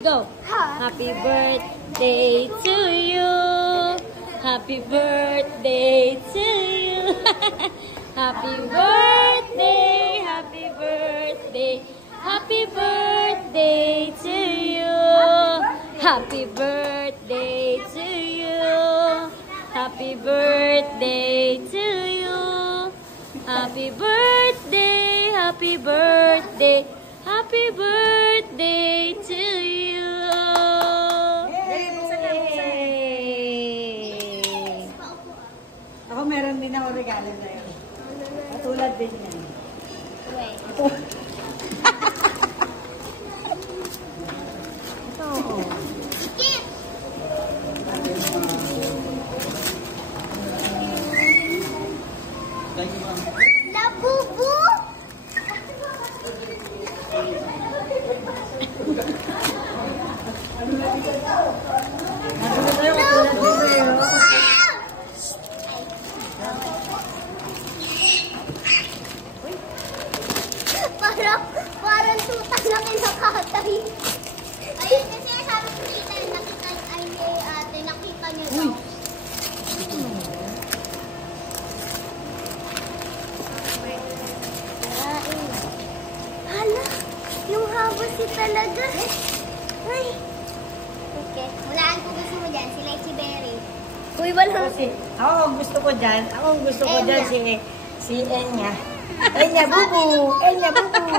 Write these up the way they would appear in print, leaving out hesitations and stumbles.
Go! Happy birthday to you! Happy birthday to you! Happy birthday! Happy birthday! Happy birthday to you! Happy birthday to you! Happy birthday to you! Happy birthday! Happy birthday! Happy birthday to you! Ako meron din ako regalo sa'yo. Katulad din yan. Labubu! Parang tutang na kinakatay. Ayun kasi sabi ko dito, nakita niya daw. Hala, yung haba si talaga. Ay. Okay, hulaan ko gusto mo dyan, si Lexi Berry. Uy, wala. Ako ang gusto ko dyan, si Enya. Enya Bubu! Enya Bubu!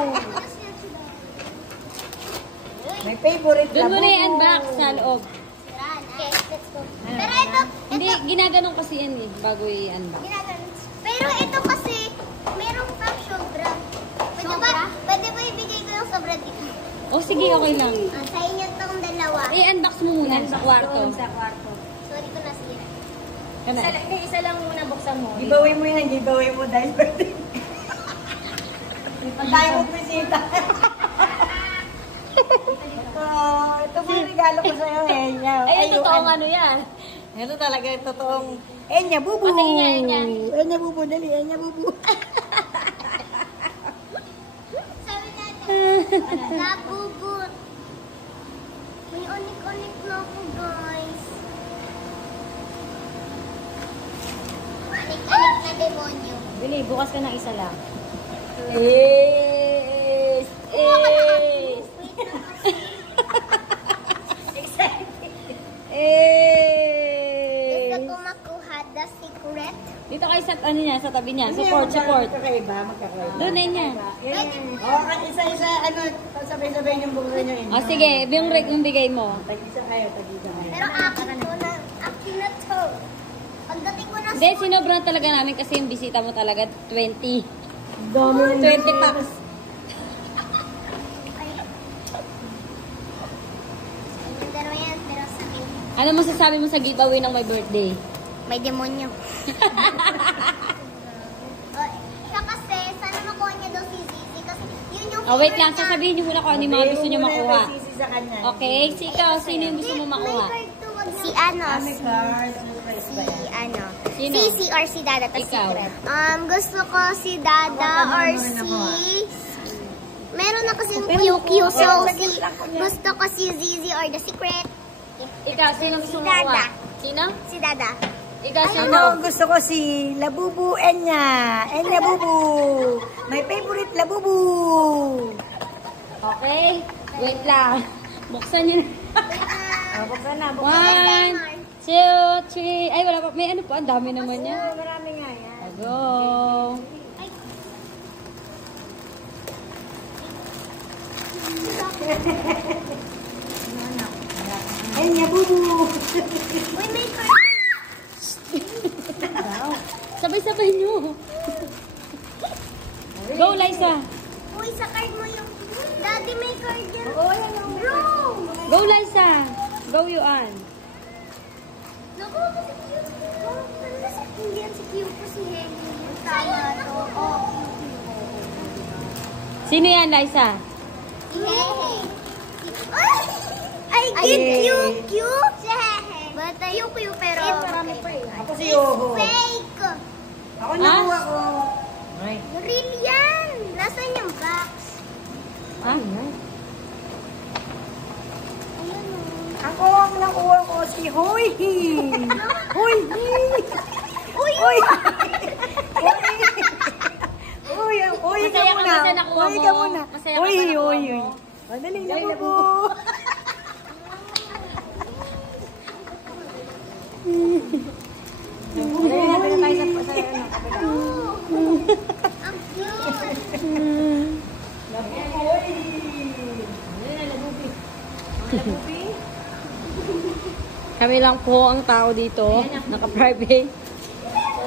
May favorite Doon na mo na Bubu. i-unbox sa loob. Okay, let's go. Pero ito, Hindi, ginaganon kasi yan eh, bago i-unbox. ginaganon. Pero ito kasi, merong pang sobra. Pwede ba ibigay ko yung sobra dito? O sige, okay lang. Sa inyo itong dalawa. I-unbox mo muna sa kwarto. Sa kwarto. Sorry ko nasira. Isa lang muna buksan mo. Giveaway mo yan, giveaway mo dahil birthday. Ang tayo mo bisita. Ito po yung regalo ko sa'yo, Enya. Ay, totoong ano yan. Ito talaga yung totoong Enya Bubu. Patingin nga, Enya. Enya Bubu, dali. Enya Bubu. Sabi natin, nabubut. May unik-unik na ako, guys. Unik-unik na demonyo. Bili, bukas ka ng isa lang. Yes! Kumuha ka na kami. Yes! Gusto ko makuha the secret. Dito kayo sa, ano niya, sa tabi niya. Support. Magkakaiba. Doon na niya. Isa-isa, sabay-sabay yung buksan nyo. O sige, yung bigay mo. Tag-isa kayo. Pero akin na to. Pagdating ko na Hindi, sinobran talaga namin kasi yung bisita mo talaga 20. Dami 20 packs. Pero yan, pero sa akin, Ano masasabi mo sa giveaway ng my birthday? may demonyo. Siya kasi, sana makuha niya daw si Zizi. Kasi yun yung Oh, wait favorite lang, niya. sasabihin niyo muna kung ano yung mga gusto niyo makuha. Sa kanya. Okay, ikaw, sino yung gusto mo makuha? Si ano? Kami cards. Si ano? Sino? Si or si Dada. Tas Ikaw. secret. Gusto ko si Dada or si... Meron na kasi QQ. So, gusto ko si Zizi or the secret. Ikaw, sino gusto mo Si Dada. makuha? Sino? Si Dada. Ikaw, sino? Ako gusto ko si Labubu Enya. Enya Bubu. My favorite Labubu. Okay, wait lang. Buksan niyo na. Buksan na. 1, 2, 3. Ay, wala pa. May ano pa? Ang dami naman niya. Marami nga yan. Go. Enya Bubu. Uy, may card. Sabay-sabay niyo. Go, Liza. Uy, sa card mo yung... Daddy, may card yan. Oo, yan yung Bro! Go, Liza. Go, Yuan. Naku, kasi cute. Hindi yan si cute si Henry. Tama to. Oh. Sino yan, Liza? Si Hehe. Ay, QQ. Si Hehe. QQ pero... Marami pa eh. Ako si Yoho. Fake. Ako nakuha ko. Ay. Real yan. Nasaan yung box? Ah? ang nakuha ko si Hoyhi. Hoyhi. Uy! Uy! Uy! Uy ka Masaya ka muna. kasi nakuha Uy mo. ka muna. Masaya ka Uy! sa nakuha Uy! mo. Uy! Dali na, bubu. Dali na, tayo tayo sa ano. Ang cute! Kami lang po ang tao dito. Naka-private.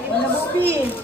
Nabupi.